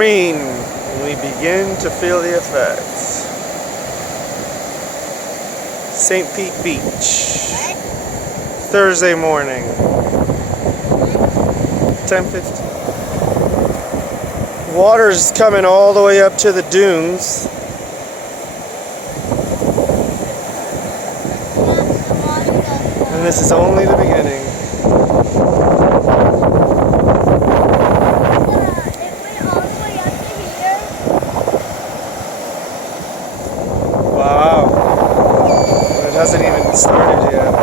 warming, and we begin to feel the effects. St. Pete Beach, Thursday morning, 10:15. Water's coming all the way up to the dunes. And this is only the beginning. Wow. It hasn't even started yet.